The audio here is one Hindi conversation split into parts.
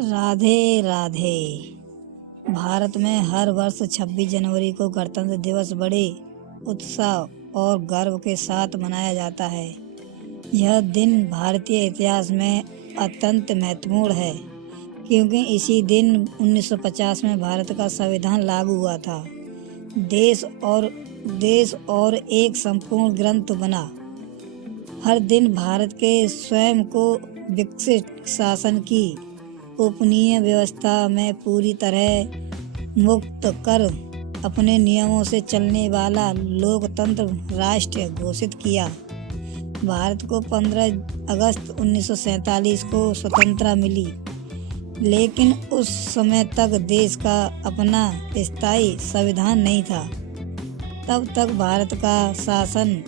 राधे राधे। भारत में हर वर्ष 26 जनवरी को गणतंत्र दिवस बड़े उत्साह और गर्व के साथ मनाया जाता है। यह दिन भारतीय इतिहास में अत्यंत महत्वपूर्ण है क्योंकि इसी दिन 1950 में भारत का संविधान लागू हुआ था। देश और एक संपूर्ण ग्रंथ बना। हर दिन भारत के स्वयं को विकसित शासन की उपनीय व्यवस्था में पूरी तरह मुक्त कर अपने नियमों से चलने वाला लोकतंत्र राष्ट्र घोषित किया। भारत को 15 अगस्त 1947 को स्वतंत्रता मिली, लेकिन उस समय तक देश का अपना स्थायी संविधान नहीं था। तब तक भारत का शासन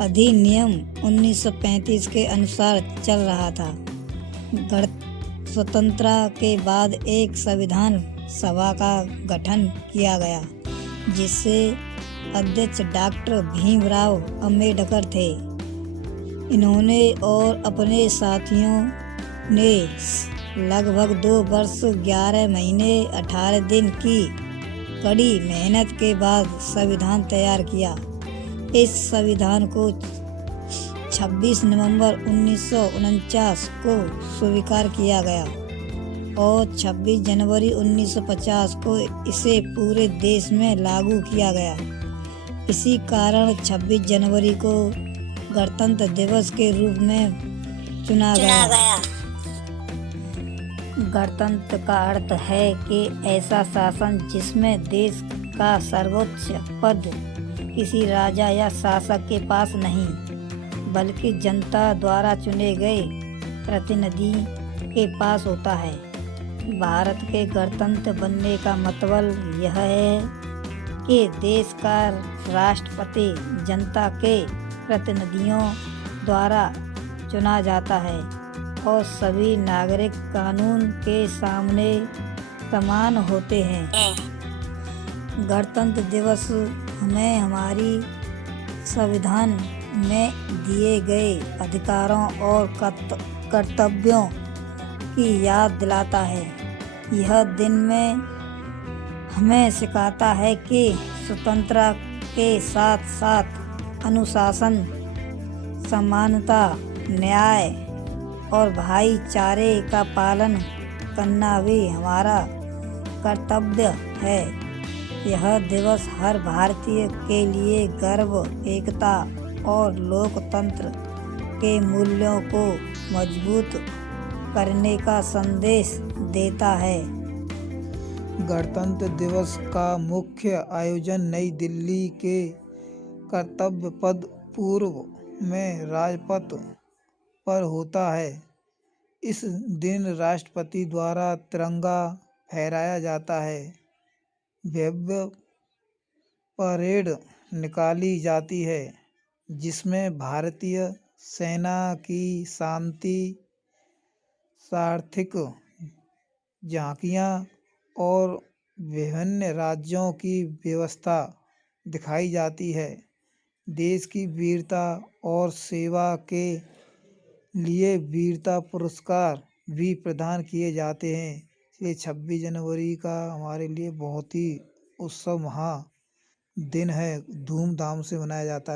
अधिनियम 1935 के अनुसार चल रहा था। स्वतंत्रता के बाद एक संविधान सभा का गठन किया गया, जिससे अध्यक्ष डॉक्टर भीमराव अंबेडकर थे। इन्होंने और अपने साथियों ने लगभग 2 वर्ष 11 महीने 18 दिन की कड़ी मेहनत के बाद संविधान तैयार किया। इस संविधान को 26 नवंबर 1949 को स्वीकार किया गया और 26 जनवरी 1950 को इसे पूरे देश में लागू किया गया। इसी कारण 26 जनवरी को गणतंत्र दिवस के रूप में चुना गया। गणतंत्र का अर्थ है कि ऐसा शासन जिसमें देश का सर्वोच्च पद किसी राजा या शासक के पास नहीं, बल्कि जनता द्वारा चुने गए प्रतिनिधि के पास होता है। भारत के गणतंत्र बनने का मतलब यह है कि देश का राष्ट्रपति जनता के प्रतिनिधियों द्वारा चुना जाता है और सभी नागरिक कानून के सामने समान होते हैं। गणतंत्र दिवस हमें हमारी संविधान में दिए गए अधिकारों और कर्तव्यों की याद दिलाता है। यह दिन में हमें सिखाता है कि स्वतंत्रता के साथ साथ अनुशासन, समानता, न्याय और भाईचारे का पालन करना भी हमारा कर्तव्य है। यह दिवस हर भारतीय के लिए गर्व, एकता और लोकतंत्र के मूल्यों को मजबूत करने का संदेश देता है। गणतंत्र दिवस का मुख्य आयोजन नई दिल्ली के कर्तव्य पथ पूर्व में राजपथ पर होता है। इस दिन राष्ट्रपति द्वारा तिरंगा फहराया जाता है, भव्य परेड निकाली जाती है जिसमें भारतीय सेना की शांति सारथिक झांकियां और विभिन्न राज्यों की व्यवस्था दिखाई जाती है। देश की वीरता और सेवा के लिए वीरता पुरस्कार भी प्रदान किए जाते हैं। ये 26 जनवरी का हमारे लिए बहुत ही उत्सव महा दिन है, धूमधाम से मनाया जाता है।